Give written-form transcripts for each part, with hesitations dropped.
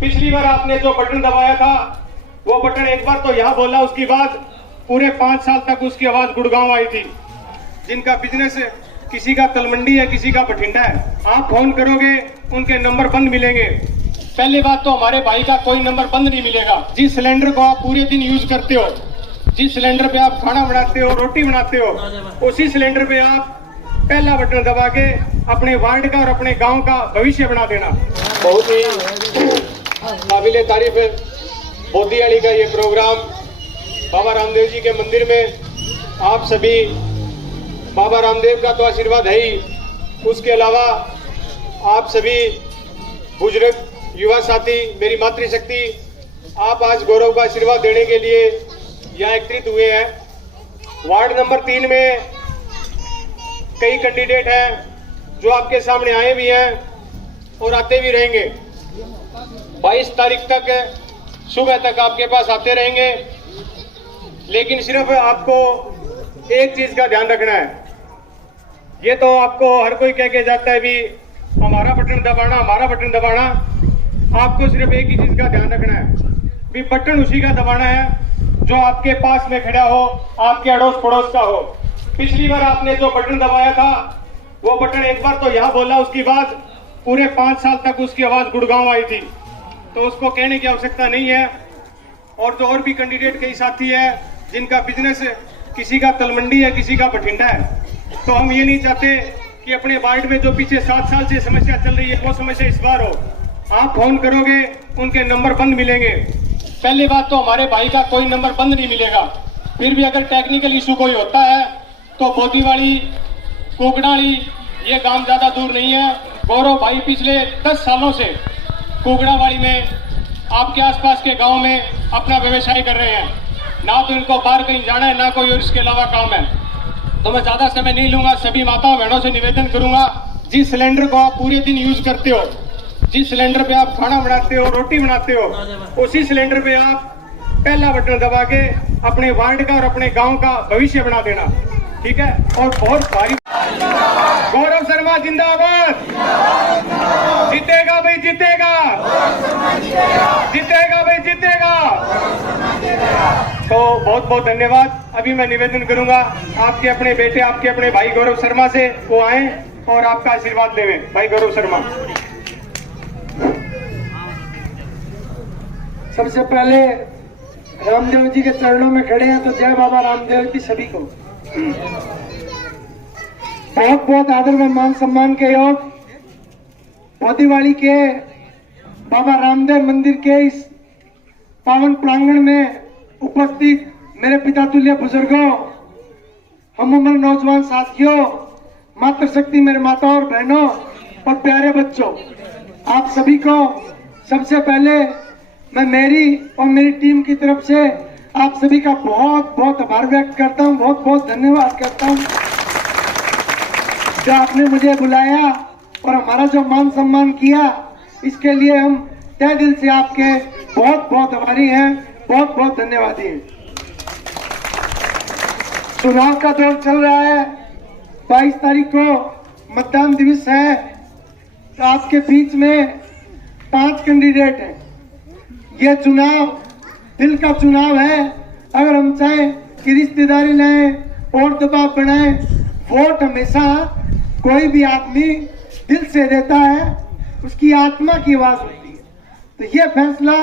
पिछली बार आपने जो बटन दबाया था वो बटन एक बार तो यहाँ बोला, उसके बाद पूरे 5 साल तक उसकी आवाज गुड़गांव आई थी। जिनका बिजनेस किसी का तलमंडी है, किसी का बठिंडा है, आप फोन करोगे उनके नंबर बंद मिलेंगे। पहली बात तो हमारे भाई का कोई नंबर बंद नहीं मिलेगा। जिस सिलेंडर को आप पूरे दिन यूज करते हो, जिस सिलेंडर पे आप खाना बनाते हो, रोटी बनाते हो, उसी सिलेंडर पे आप पहला बटन दबा के अपने वार्ड का और अपने गांव का भविष्य बना देना। बहुत ही काबिले तारीफ बोधीवाली का ये प्रोग्राम बाबा रामदेव जी के मंदिर में आप सभी, बाबा रामदेव का तो आशीर्वाद है ही, उसके अलावा आप सभी बुजुर्ग, युवा साथी, मेरी मातृशक्ति, आप आज गौरव का आशीर्वाद देने के लिए यहाँ एकत्रित हुए हैं। वार्ड नंबर 3 में कई कैंडिडेट हैं जो आपके सामने आए भी हैं और आते भी रहेंगे। 22 तारीख तक सुबह तक आपके पास आते रहेंगे, लेकिन सिर्फ आपको एक चीज का ध्यान रखना है। ये तो आपको हर कोई कह के जाता है भी हमारा बटन दबाना, हमारा बटन दबाना। आपको सिर्फ एक ही चीज का ध्यान रखना है भी बटन उसी का दबाना है जो आपके पास में खड़ा हो, आपके अड़ोस पड़ोस का हो। पिछली बार आपने जो बटन दबाया था वो बटन एक बार तो यहाँ बोला, उसके बाद पूरे 5 साल तक उसकी आवाज गुड़गांव आई थी, तो उसको कहने की आवश्यकता नहीं है। और भी कैंडिडेट कई साथी है जिनका बिजनेस किसी का तलमंडी है, किसी का बठिंडा है, तो हम ये नहीं चाहते कि अपने वार्ड में जो पीछे 7 साल से समस्या चल रही है वो समस्या इस बार हो। आप फोन करोगे उनके नंबर बंद मिलेंगे। पहली बात तो हमारे भाई का कोई नंबर बंद नहीं मिलेगा। फिर भी अगर टेक्निकल इशू कोई होता है तो बोधीवाली, कोगड़ाली, ये गांव ज्यादा दूर नहीं है। गौरव भाई पिछले 10 सालों से कोगड़ावाली में आपके आसपास के गांव में अपना व्यवसाय कर रहे हैं। ना तो इनको बाहर कहीं जाना है, ना कोई और इसके अलावा काम है। तो मैं ज्यादा समय नहीं लूंगा। सभी माताओं बहनों से निवेदन करूंगा, जिस सिलेंडर को आप पूरे दिन यूज करते हो, जिस सिलेंडर पे आप खाना बनाते हो, रोटी बनाते हो, उसी सिलेंडर पे आप पहला बटन दबा के अपने वार्ड का और अपने गांव का भविष्य बना देना, ठीक है। और बहुत भारी गौरव शर्मा जिंदाबाद, जीतेगा भाई जीतेगा, जीतेगा भाई जीतेगा। तो बहुत बहुत धन्यवाद। अभी मैं निवेदन करूंगा आपके अपने बेटे, आपके अपने भाई गौरव शर्मा से, वो आए और आपका आशीर्वाद लेवें। भाई गौरव शर्मा। सबसे पहले रामदेव जी के चरणों में खड़े हैं, तो जय बाबा रामदेव की सभी को बहुत बहुत आदर व मान सम्मान के योग बोधीवाली के बाबा रामदेव मंदिर के इस पावन प्रांगण में उपस्थित मेरे पिता तुल्य बुजुर्गों, हम उम्र नौजवान साथियों, मातृशक्ति मेरे माता और बहनों और प्यारे बच्चों, आप सभी को सबसे पहले मैं मेरी और मेरी टीम की तरफ से आप सभी का बहुत बहुत आभार व्यक्त करता हूं, बहुत बहुत धन्यवाद करता हूं जो आपने मुझे बुलाया और हमारा जो मान सम्मान किया, इसके लिए हम तहे दिल से आपके बहुत बहुत आभारी हैं, बहुत बहुत धन्यवादी हैं। चुनाव का दौर चल रहा है, 22 तारीख को मतदान दिवस है, तो आपके बीच में 5 कैंडिडेट हैं। ये चुनाव दिल का चुनाव है। अगर हम चाहें कि रिश्तेदारी लाएं और दबाव बनाएं, वोट हमेशा कोई भी आदमी दिल से देता है, उसकी आत्मा की आवाज होती है। तो ये फैसला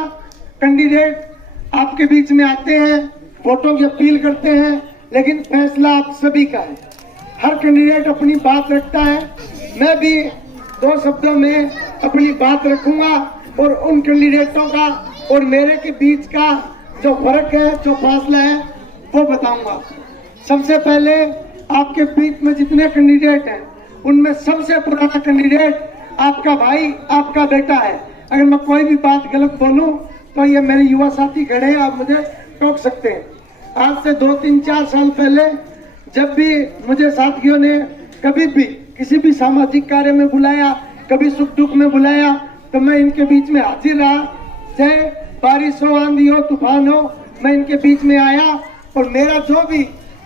कैंडिडेट आपके बीच में आते हैं, वोटों की अपील करते हैं, लेकिन फैसला आप सभी का है। हर कैंडिडेट अपनी बात रखता है, मैं भी 2 शब्दों में अपनी बात रखूंगा और उन कैंडिडेटों का और मेरे के बीच का जो फर्क है, जो फासला है, वो बताऊंगा। सबसे पहले आपके बीच में जितने कैंडिडेट हैं, उनमें सबसे पुराना कैंडिडेट आपका भाई, आपका बेटा है। अगर मैं कोई भी बात गलत बोलूं तो ये मेरे युवा साथी खड़े हैं, आप मुझे टोक सकते हैं। आज से 2, 3, 4 साल पहले जब भी मुझे साथियों ने कभी भी किसी भी सामाजिक कार्य में बुलाया, कभी सुख दुख में बुलाया, तो मैं इनके बीच में हाजिर रहा। चाहे बारिश हो, आंधी हो, तूफान हो, मैं इनके बीच में आया और मेरा जो भी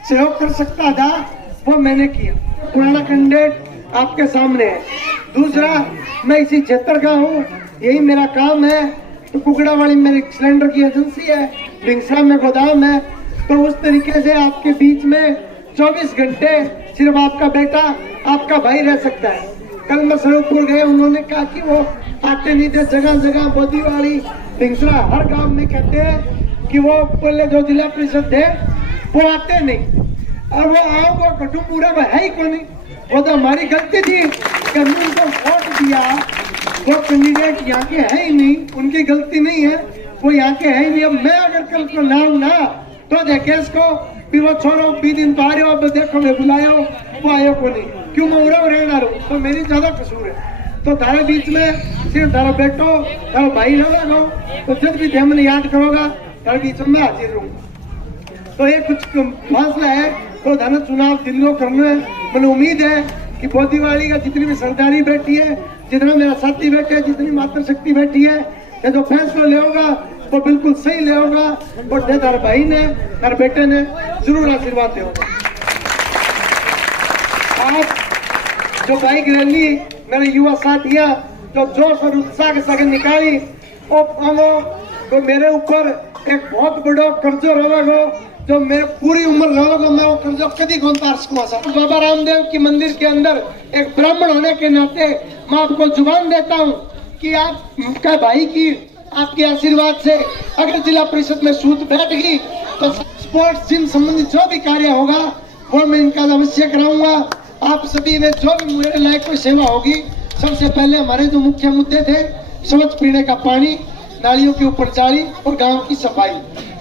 सहयोग कर सकता था वो मैंने किया। पुराना कैंडिडेट आपके सामने है। दूसरा, मैं इसी क्षेत्र का हूँ, यही मेरा काम है। तो कुकड़ावाली मेरी सिलेंडर की एजेंसी है, ढिंगसा में गोदाम है। तो उस तरीके से आपके बीच में 24 घंटे सिर्फ आपका बेटा, आपका भाई रह सकता है। कल मैं स्वरूपपुर गए, उन्होंने कहा कि वो आते नहीं थे, जगह जगह बोदीवाली ढिंगसा हर गांव में कहते हैं कि वो पहले जो जिला परिषद थे वो आते नहीं, और वो आओ वो कटु पूरा वो है ही कौन नहीं। वो तो हमारी गलती थी कि हमने उनको वोट दिया। वो कैंडिडेट यहाँ के है ही नहीं, उनकी गलती नहीं है, वो यहाँ के है ही नहीं। अब मैं अगर कल को ना हूँ ना तो देखे इसको भी वो छोड़ो 20 दिन तो आ रहे हो, अब देखो मैं बुलाया वो आयो को नहीं, क्यों मैं उड़ा रहना रहूँ, तो मेरी ज्यादा कसूर है। तो तारे बीच में सिर्फ तारा बेटो तारा भाई ना लगो, तो जब भी थे मैंने याद करोगा तारे बीच में हाजिर रहूंगा। तो ये कुछ फासला है, तो धाना चुनाव दिल्ली करना है। मैंने उम्मीद है कि बोदीवाली का जितनी भी सरदारी बैठी है, जितना मेरा साथी बैठे है, जितनी मातृशक्ति बैठी है, ये जो फैसला ले होगा वो बिल्कुल सही ले होगा, और तारे भाई ने तारे बेटे ने जरूर आशीर्वाद दे होगा। आज जो बाइक रैली मेरे युवा साथियां जो जोश और उत्साह के साथ निकाली, तो मेरे ऊपर एक बहुत बड़ा कर्जो रहेगा, जो मेरे पूरी उम्र रहेगा, मैं वो कर्जो कभी कौन तार सकूंगा। बाबा रामदेव की मंदिर के अंदर एक ब्राह्मण होने के नाते मैं आपको जुबान देता हूँ कि आपका भाई की आपके आशीर्वाद से अगर जिला परिषद में सूत बैठ गई तो स्पोर्ट्स जिम संबंधित जो भी कार्य होगा वो मैं इनका अवश्य कराऊंगा। आप सभी ने जो भी मेरे लायक कोई सेवा होगी, सबसे पहले हमारे जो मुख्य मुद्दे थे, स्वच्छ पीने का पानी, नालियों के ऊपर जाली और गांव की सफाई,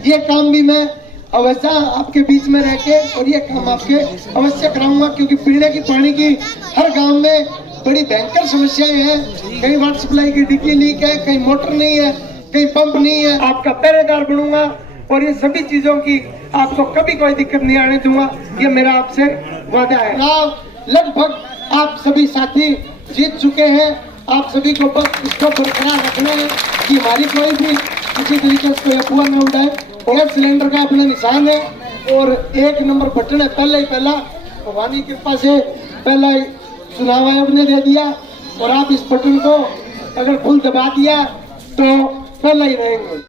ये काम भी मैं अवश्य आपके बीच में रह के और ये काम आपके अवश्य कराऊंगा, क्योंकि पीने की पानी की हर गांव में बड़ी भयंकर समस्याएं हैं। कहीं वाटर सप्लाई की डिग्गी लीक है, कहीं मोटर नहीं है, कहीं पंप नहीं है। आपका पहरेदार बनूंगा और ये सभी चीजों की आपको कभी कोई दिक्कत नहीं आने दूंगा, ये मेरा आपसे वादा है। लगभग आप सभी साथी जीत चुके हैं, आप सभी को बस इसको बरकरार रखना है कि हमारी कोई भी किसी तरीके से कोई अफवाह न उड़ाए। गैस सिलेंडर का अपना निशान है और 1 नंबर बटन है, पहले ही पहला भगवान की कृपा से पहला ही चुनाव आयोग ने दे दिया, और आप इस बटन को अगर फुल दबा दिया तो पहला ही रहेंगे।